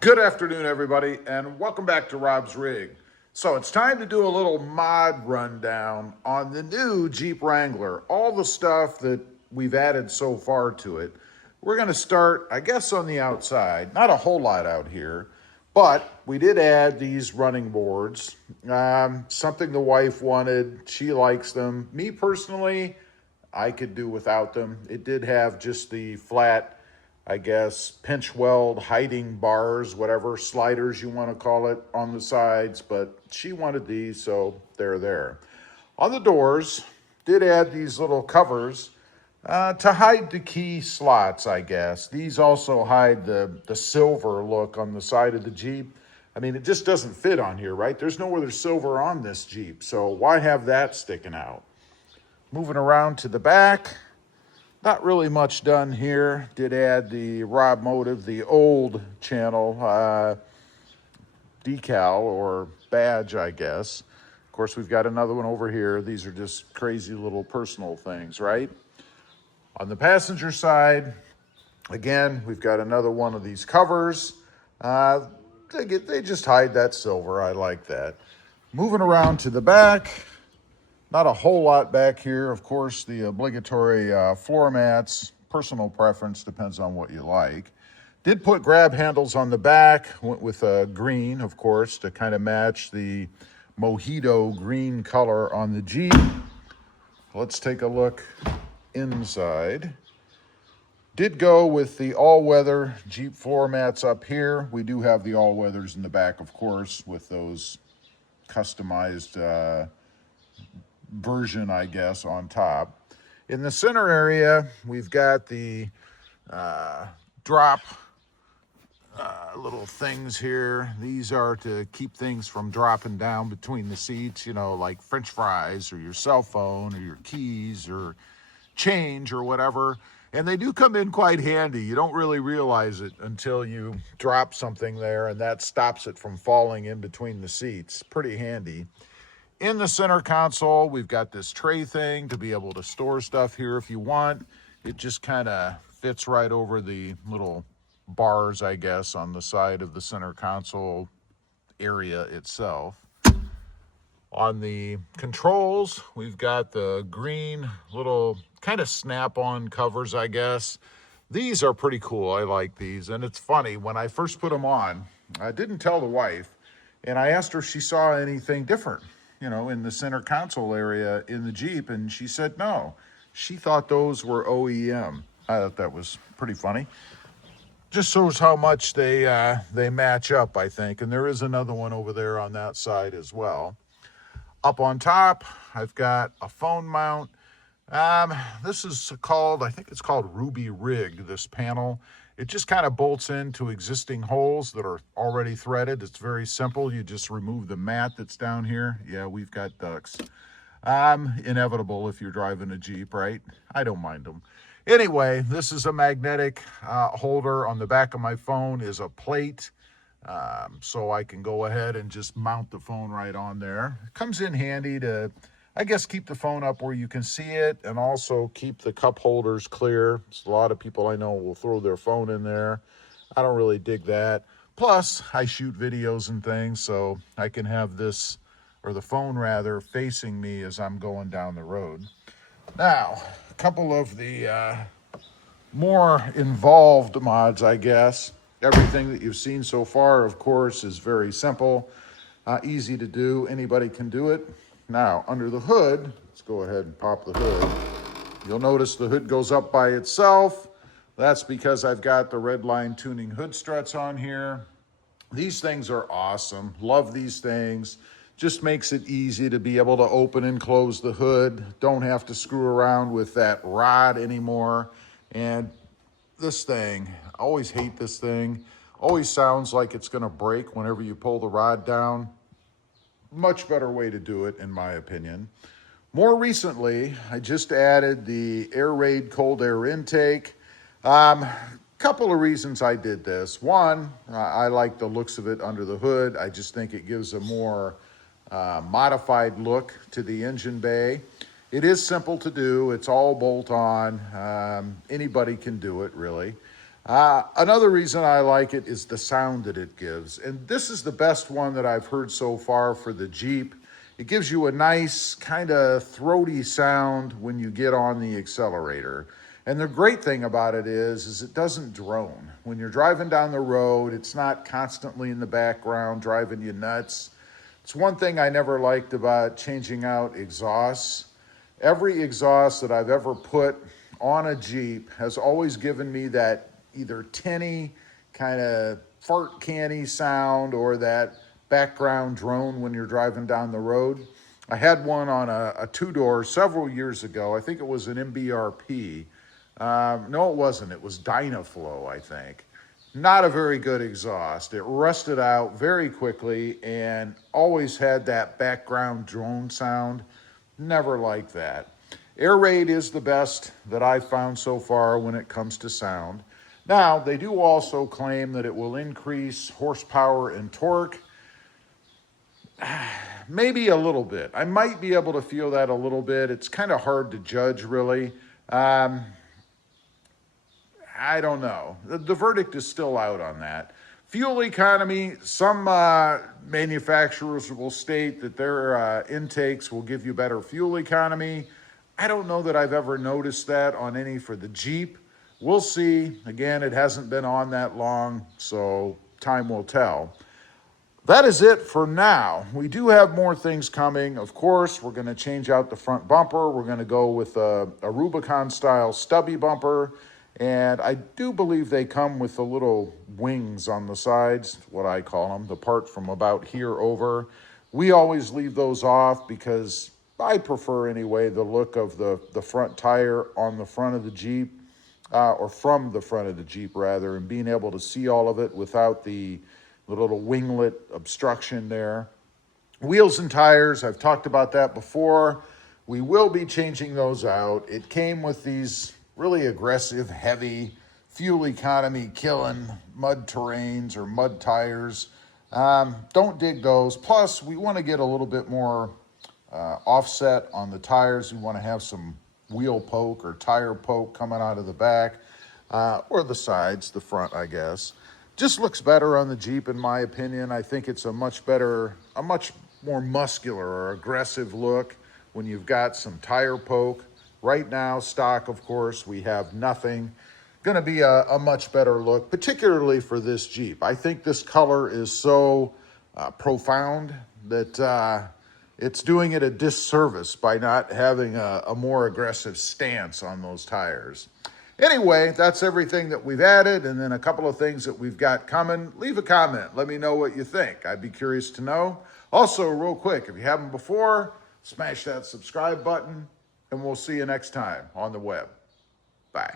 Good afternoon, everybody, and welcome back to Rob's Rig. So it's time to do a little mod rundown on the new Jeep Wrangler, all the stuff that we've added so far to it. We're going to start, I guess, on the outside. Not a whole lot out here, but we did add these running boards. Something the wife wanted. She likes them. Me personally, I could do without them. It did have just the flat, I guess, pinch weld hiding bars, whatever sliders you want to call it, on the sides, but she wanted these, so they're there. On the doors, did add these little covers to hide the key slots, I guess. These also hide the silver look on the side of the Jeep. I mean, it just doesn't fit on here, right? There's no other silver on this Jeep, so why have that sticking out? Moving around to the back, not really much done here. Did add the RobMotive, the old channel decal or badge, I guess. Of course, we've got another one over here. These are just crazy little personal things, right? On the passenger side, again, we've got another one of these covers. They just hide that silver. I like that. Moving around to the back, not a whole lot back here. Of course, the obligatory floor mats, personal preference, depends on what you like. Did put grab handles on the back, went with green, of course, to kind of match the mojito green color on the Jeep. Let's take a look inside. Did go with the all-weather Jeep floor mats up here. We do have the all-weathers in the back, of course, with those customized version, I guess, on top. In the center area, we've got the drop little things here. These are to keep things from dropping down between the seats, you know, like French fries or your cell phone or your keys or change or whatever. And they do come in quite handy. You don't really realize it until you drop something there, and that stops it from falling in between the seats. Pretty handy. In the center console, we've got this tray thing to be able to store stuff here if you want. It just kind of fits right over the little bars, I guess, on the side of the center console area itself. On the controls, we've got the green little kind of snap-on covers, I guess. These are pretty cool. I like these. And it's funny, when I first put them on, I didn't tell the wife, and I asked her if she saw anything different, you know, in the center console area in the Jeep, and she said no. She thought those were OEM. I thought that was pretty funny. Just shows how much they match up, I think. And there is another one over there on that side as well. Up on top, I've got a phone mount. This is called, I think it's called Ruby Rig, this panel. It just kind of bolts into existing holes that are already threaded. It's very simple. You just remove the mat that's down here. Yeah, we've got ducks. Inevitable if you're driving a Jeep, right? I don't mind them. Anyway, this is a magnetic holder. On the back of my phone is a plate. So I can go ahead and just mount the phone right on there. It comes in handy to, I guess, keep the phone up where you can see it, and also keep the cup holders clear. So a lot of people I know will throw their phone in there. I don't really dig that. Plus, I shoot videos and things, so I can have this, or the phone rather, facing me as I'm going down the road. Now, a couple of the more involved mods, I guess. Everything that you've seen so far, of course, is very simple, easy to do. Anybody can do it. Now, under the hood, let's go ahead and pop the hood. You'll notice the hood goes up by itself. That's because I've got the red line tuning hood struts on here. These things are awesome. Love these things. Just makes it easy to be able to open and close the hood. Don't have to screw around with that rod anymore. And this thing, I always hate this thing. Always sounds like it's gonna break whenever you pull the rod down. Much better way to do it, in my opinion. More recently, I just added the Air Raid cold air intake. Couple of reasons I did this. One, I like the looks of it under the hood. I just think it gives a more modified look to the engine bay. It is simple to do. It's all bolt on. Anybody can do it, really. Another reason I like it is the sound that it gives. And this is the best one that I've heard so far for the Jeep. It gives you a nice kind of throaty sound when you get on the accelerator. And the great thing about it is it doesn't drone. When you're driving down the road, it's not constantly in the background driving you nuts. It's one thing I never liked about changing out exhausts. Every exhaust that I've ever put on a Jeep has always given me that either tinny, kind of fart canny sound or that background drone when you're driving down the road. I had one on a two-door several years ago. I think it was an MBRP. No, it wasn't. It was Dynaflow, I think. Not a very good exhaust. It rusted out very quickly and always had that background drone sound. Never liked that. Air Raid is the best that I've found so far when it comes to sound. Now, they do also claim that it will increase horsepower and torque. Maybe a little bit. I might be able to feel that a little bit. It's kind of hard to judge, really. I don't know. The verdict is still out on that. Fuel economy, some manufacturers will state that their intakes will give you better fuel economy. I don't know that I've ever noticed that on any for the Jeep. We'll see. Again, it hasn't been on that long, so time will tell. That is it for now. We do have more things coming. Of course, we're going to change out the front bumper. We're going to go with a Rubicon-style stubby bumper. And I do believe they come with the little wings on the sides, what I call them, the part from about here over. We always leave those off because I prefer, anyway, the look of the front tire on the front of the Jeep. Or from the front of the Jeep, rather, and being able to see all of it without the little winglet obstruction there. Wheels and tires, I've talked about that before. We will be changing those out. It came with these really aggressive, heavy, fuel economy killing mud terrains or mud tires. Don't dig those. Plus, we want to get a little bit more offset on the tires. We want to have some wheel poke or tire poke coming out of the back or the sides, the front, I guess. Just looks better on the Jeep, in my opinion. I think it's a much more muscular or aggressive look when you've got some tire poke. Right now, stock, of course, we have nothing. Going to be a much better look, particularly for this Jeep. I think this color is so profound that it's doing it a disservice by not having a more aggressive stance on those tires. Anyway, that's everything that we've added, and then a couple of things that we've got coming. Leave a comment. Let me know what you think. I'd be curious to know. Also, real quick, if you haven't before, smash that subscribe button, and we'll see you next time on the web. Bye.